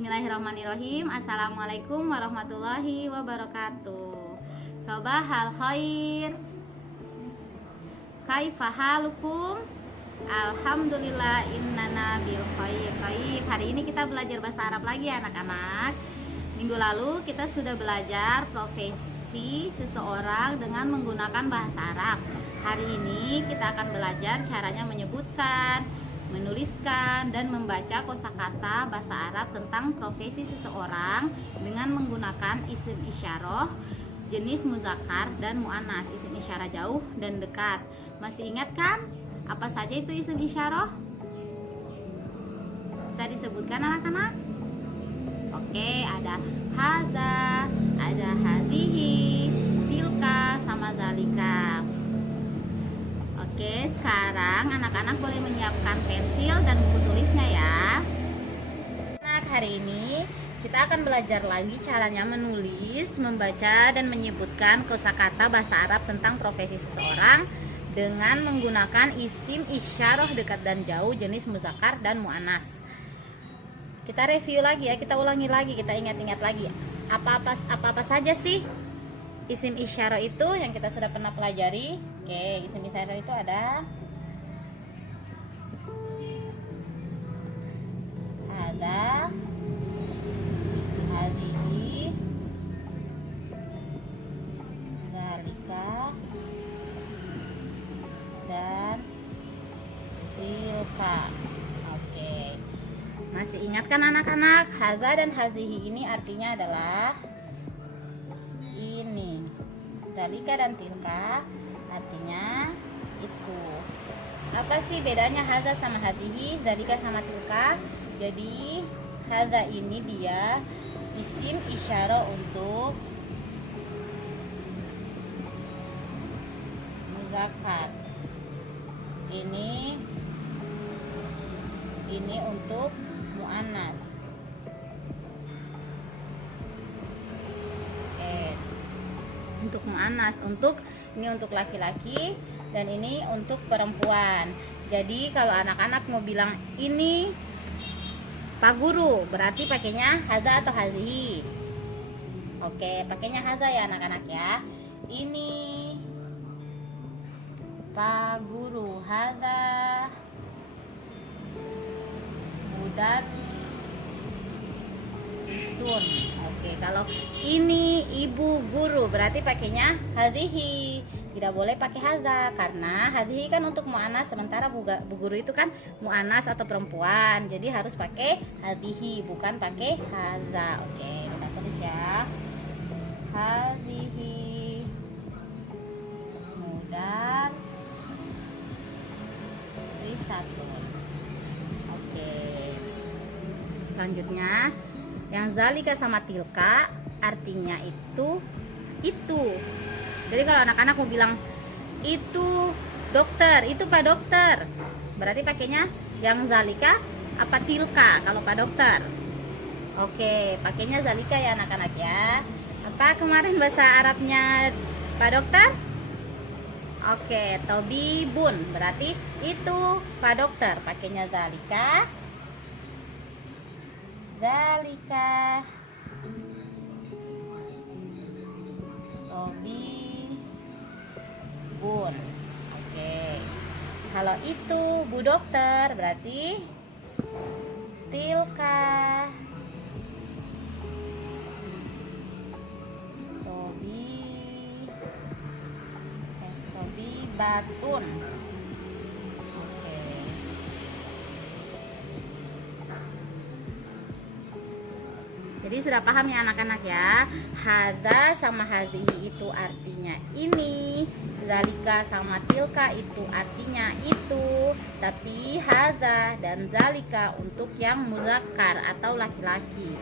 Bismillahirrahmanirrahim. Assalamualaikum warahmatullahi wabarakatuh. Sobahal khair. Kaifa halukum? Alhamdulillah innana bil khair. Baik, hari ini kita belajar bahasa Arab lagi ya anak-anak. Minggu lalu kita sudah belajar profesi seseorang dengan menggunakan bahasa Arab. Hari ini kita akan belajar caranya menyebutkan, menuliskan, dan membaca kosakata bahasa Arab tentang profesi seseorang dengan menggunakan isim isyarah, jenis muzakkar dan muannas, isim isyarah jauh dan dekat. Masih ingat kan? Apa saja itu isim isyarah? Bisa disebutkan anak-anak? Oke, ada hadza, ada hadhihi, tilka, sama zalika. Oke, sekarang anak-anak boleh menyiapkan pensil dan buku tulisnya ya. Nah, hari ini kita akan belajar lagi caranya menulis, membaca, dan menyebutkan kosakata bahasa Arab tentang profesi seseorang dengan menggunakan isim isyarah dekat dan jauh, jenis muzakkar dan muannas. Kita review lagi ya, kita ulangi lagi, kita ingat-ingat lagi. Apa-apa saja sih isim isyarah itu yang kita sudah pernah pelajari? Oke, isim isyarah itu ada hadhihi, zalika, dan tilka. Oke, masih ingat kan anak-anak? Hadza dan hadhihi ini artinya adalah ini. Zalika dan tilka artinya itu. Apa sih bedanya hadza sama hadhihi, zalika sama tilka? Jadi hadza ini dia isim isyarah untuk muzakkar. Ini untuk muannas. Untuk muannas, ini untuk laki-laki dan ini untuk perempuan. Jadi kalau anak-anak mau bilang ini Pak Guru, berarti pakainya hadza atau hadhihi. Oke, pakainya hadza ya anak-anak ya. Ini Pak Guru, hadza mudat sun. Oke, kalau ini ibu guru berarti pakainya hadhihi. Tidak boleh pakai hadza karena hadhihi kan untuk muannas, sementara bu guru itu kan muannas atau perempuan. Jadi harus pakai hadhihi, bukan pakai hadza. Oke, kita tulis ya. Hadhihi mudat risatun. Oke. Selanjutnya yang zalika sama tilka artinya itu. Jadi kalau anak-anak mau bilang itu dokter, itu Pak Dokter, berarti pakainya yang zalika apa tilka kalau Pak Dokter? Oke, pakainya zalika ya anak-anak ya. Apa kemarin bahasa Arabnya Pak Dokter? Oke, tobibun berarti itu Pak Dokter, pakainya zalika. Zalika tobibun. Oke, kalau itu Bu Dokter berarti tilka tobibatun. Jadi sudah paham ya anak-anak ya. Hadza sama hadhihi itu artinya ini, zalika sama tilka itu artinya itu. Tapi hadza dan zalika untuk yang muzakkar atau laki-laki.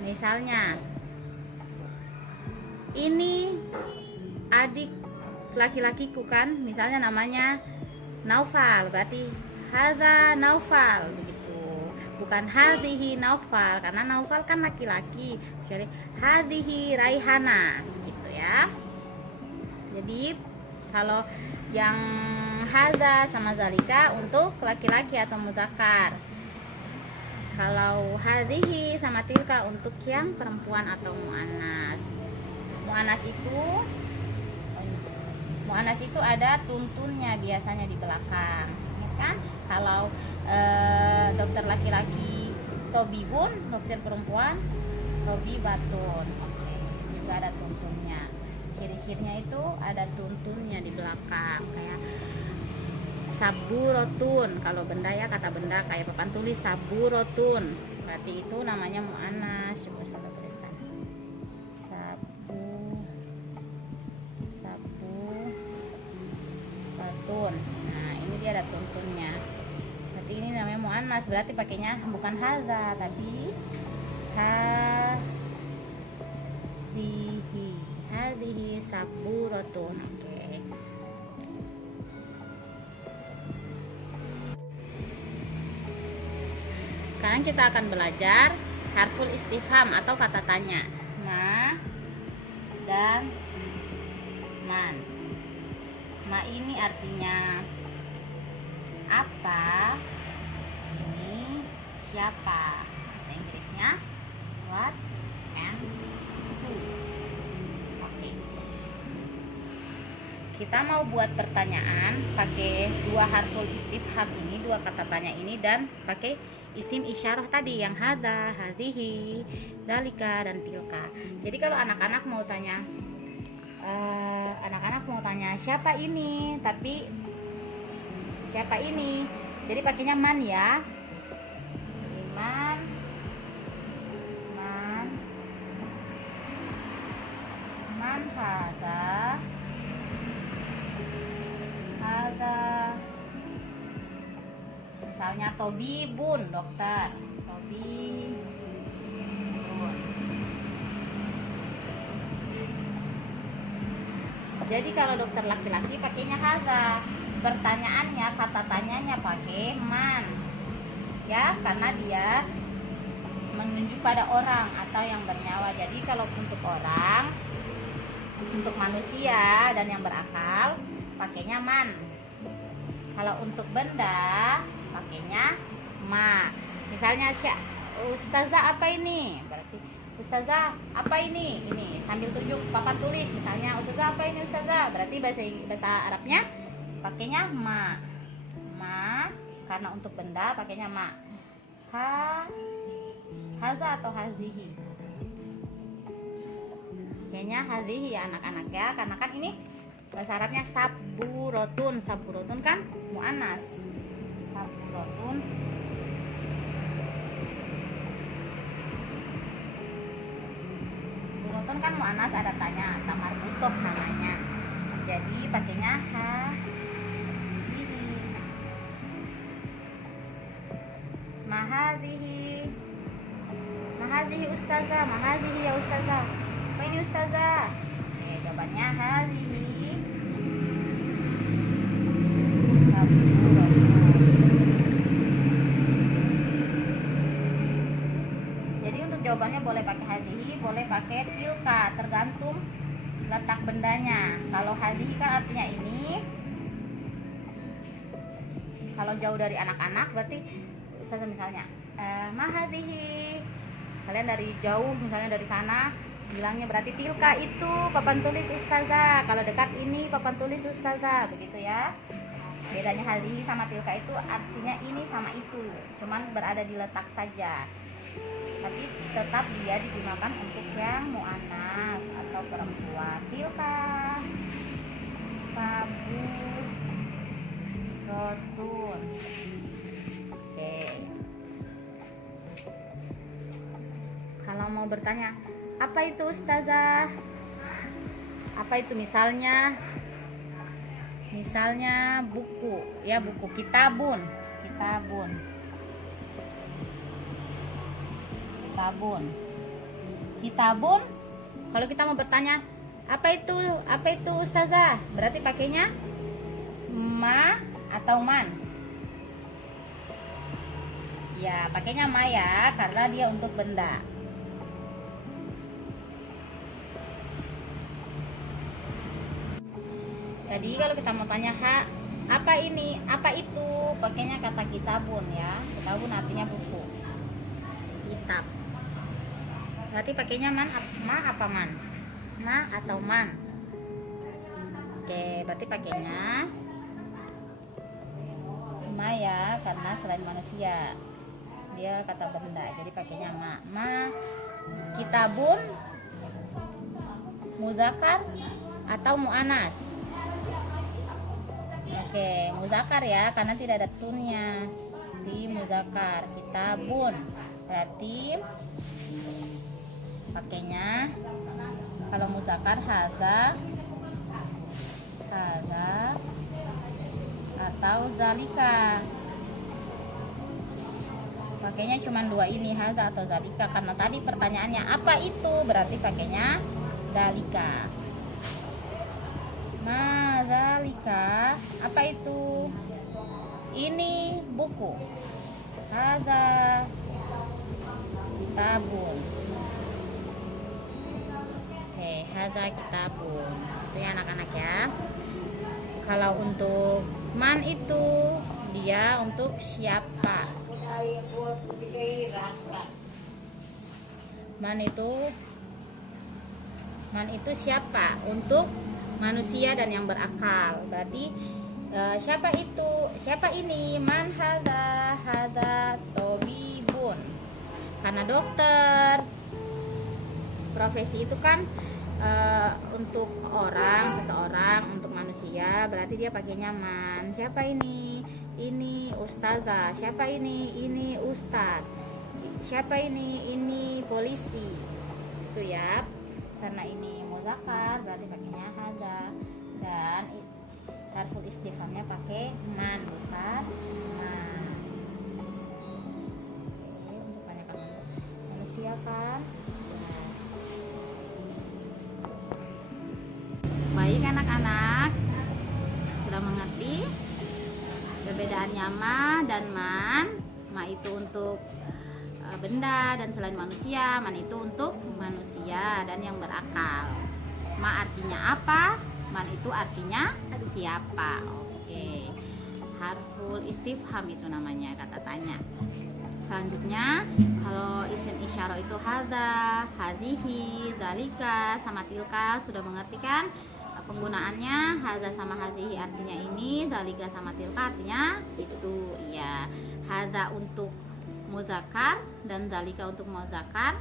Misalnya ini adik laki-lakiku kan, misalnya namanya Naufal, berarti hadza Naufal begitu. Bukan hadhihi Naufal karena Naufal kan laki-laki. Jadi hadhihi Raihana gitu ya. Jadi kalau yang hadza sama zalika untuk laki-laki atau muzakkar. Kalau hadhihi sama tilka untuk yang perempuan atau mu'annas. Mu'annas itu ada tuntunnya biasanya di belakang, ya kan? Kalau dokter laki-laki tobibun, dokter perempuan tobibatun. Oke, juga ada tuntunnya. Ciri-cirinya itu ada tuntunnya di belakang, kayak saburotun. Kalau benda ya kata benda, kayak papan tulis saburotun, berarti itu namanya mu'annas. Coba saya tuliskan saburotun. Nah, ini dia ada tuntunnya. Berarti ini namanya mu'annas, berarti pakainya bukan hadza tapi hadhihi saburotun. Oke. Sekarang kita akan belajar harful istifham atau kata tanya. Ma dan man. Ma ini artinya apa? Ini siapa? Bahasa Inggrisnya what and who. Oke. Kita mau buat pertanyaan pakai dua harful istifham ini, dua kata tanya ini, dan pakai isim isyarah tadi yang hadza, hadhihi, dalika, dan tilka. Jadi kalau anak-anak mau tanya siapa ini, tapi siapa ini, jadi pakainya man ya. Man hadza misalnya tobibun, dokter tobibun. Jadi kalau dokter laki-laki pakainya hadza, pertanyaannya kata tanyanya pakai man ya, karena dia menunjuk pada orang atau yang bernyawa. Jadi kalau untuk orang, untuk manusia dan yang berakal pakainya man. Kalau untuk benda pakainya ma. Misalnya ustazah apa ini, berarti ustazah apa ini sambil tunjuk papan tulis. Misalnya ustazah apa ini ustazah, berarti bahasa Arabnya pakainya ma. Karena untuk benda pakainya ma. Hadza atau hadhihi, kayaknya hadhihi ya anak-anak ya, karena kan ini bahasa Arabnya saburotun kan mu'annas. Saburotun kan mu'annas, ada tanya atau marbutoh namanya, jadi pakainya hadhihi. Mahadhihi ustazah, mahadhihi ya ustazah, apa ini ustazah? Oke, jawabannya hadhihi saburotun. Jadi untuk jawabannya boleh pakai hadhihi, boleh pakai tilka, tergantung letak bendanya. Kalau hadhihi kan artinya ini, kalau jauh dari anak-anak berarti misalnya mahadhihi, kalian dari jauh misalnya dari sana bilangnya berarti tilka itu papan tulis ustazah, kalau dekat ini papan tulis ustazah, begitu ya. Bedanya hadhihi sama tilka itu artinya ini sama itu, cuman berada di letak saja, tapi tetap dia digunakan untuk yang mu'annas atau perempuan. Tilka saburotun. Oke. Kalau mau bertanya apa itu ustazah, apa itu, misalnya buku ya, buku kitabun. Kalau kita mau bertanya apa itu ustazah, berarti pakainya ma atau man ya, pakainya ma ya, karena dia untuk benda. Jadi kalau kita mau tanya apa ini, apa itu, pakainya kata kitabun ya. Kitabun artinya buku. Berarti pakainya ma apa man? Ma atau man? Oke, berarti pakainya ma ya, karena selain manusia dia kata benda, jadi pakainya ma. Ma kitabun, muzakar atau mu'anas? Oke, muzakar ya, karena tidak ada tunnya di muzakar. Kitabun berarti pakainya kalau muzakar hadza atau zalika. Pakainya cuma dua ini, hadza atau zalika, karena tadi pertanyaannya apa itu, berarti pakainya zalika. Ma zalika, apa itu? Ini buku. Hadza kitabun. Oke, hadza kitabun. Itu ya anak-anak ya. Kalau untuk man itu dia untuk siapa? Man itu siapa? Untuk manusia dan yang berakal. Berarti siapa itu? Siapa ini? Man hadza? Hadza tobibun. Karena dokter, profesi itu kan untuk orang, seseorang, untuk manusia, berarti dia pakainya man. Siapa ini? Ini ustazah. Siapa ini? Ini ustad. Siapa ini? Ini polisi. Itu ya. Karena ini muzakkar, berarti pakainya hadza. Dan harful istifhamnya pakai man, bukan man. Oke, untuk banyak manusia kan. Baik anak-anak, sudah mengerti perbedaannya ma dan man. Ma itu untuk benda dan selain manusia, man itu untuk manusia dan yang berakal. Ma artinya apa? Man itu artinya siapa. Oke, harful istifham itu namanya, kata tanya. Selanjutnya, kalau isim isyarah itu hadza, hadhihi, dzalika, sama tilka, sudah mengerti kan? Penggunaannya hadza sama hadhihi artinya ini, dzalika sama tilka artinya itu. Iya, hadza untuk muzakkar dan dzalika untuk muzakkar,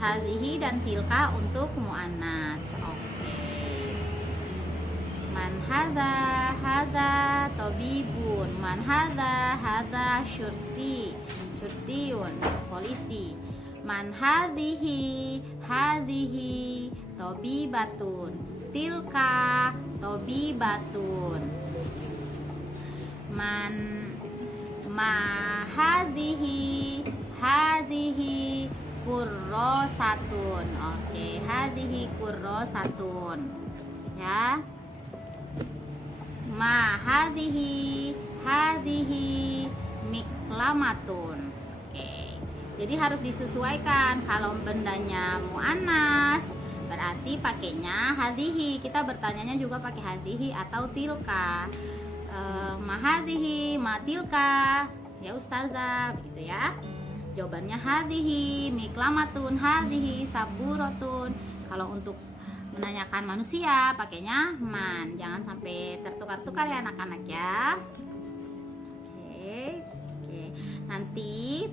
hadhihi dan tilka untuk muannas. Oke. Man hadza, hadza tabibun. Man hadza, hadza syurti, syurtiyun, polisi. Man hadhihi, hadhihi tabibatun, tilka tabibatun. Ma hadhihi, hadhihi kurrosatun. Oke, hadhihi kurrosatun ya. Ma hadhihi, hadhihi miklamatun. Oke, jadi harus disesuaikan. Kalau bendanya muannas berarti pakainya hadhihi. Kita bertanyanya juga pakai hadhihi atau tilka. Ma hadhihi, ma tilka, ya ustazah, begitu ya. Jawabannya hadhihi miklamatun, hadhihi saburatun. Kalau untuk menanyakan manusia pakainya man. Jangan sampai tertukar-tukar ya anak-anak ya. Oke. Nanti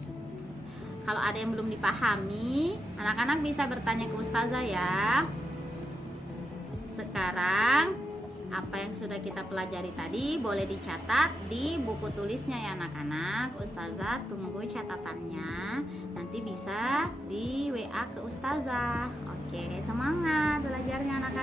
kalau ada yang belum dipahami, anak-anak bisa bertanya ke ustazah ya. Sekarang apa yang sudah kita pelajari tadi boleh dicatat di buku tulisnya ya anak-anak. Ustazah tunggu catatannya. Nanti bisa di WA ke ustazah. Oke, semangat belajarnya anak-anak.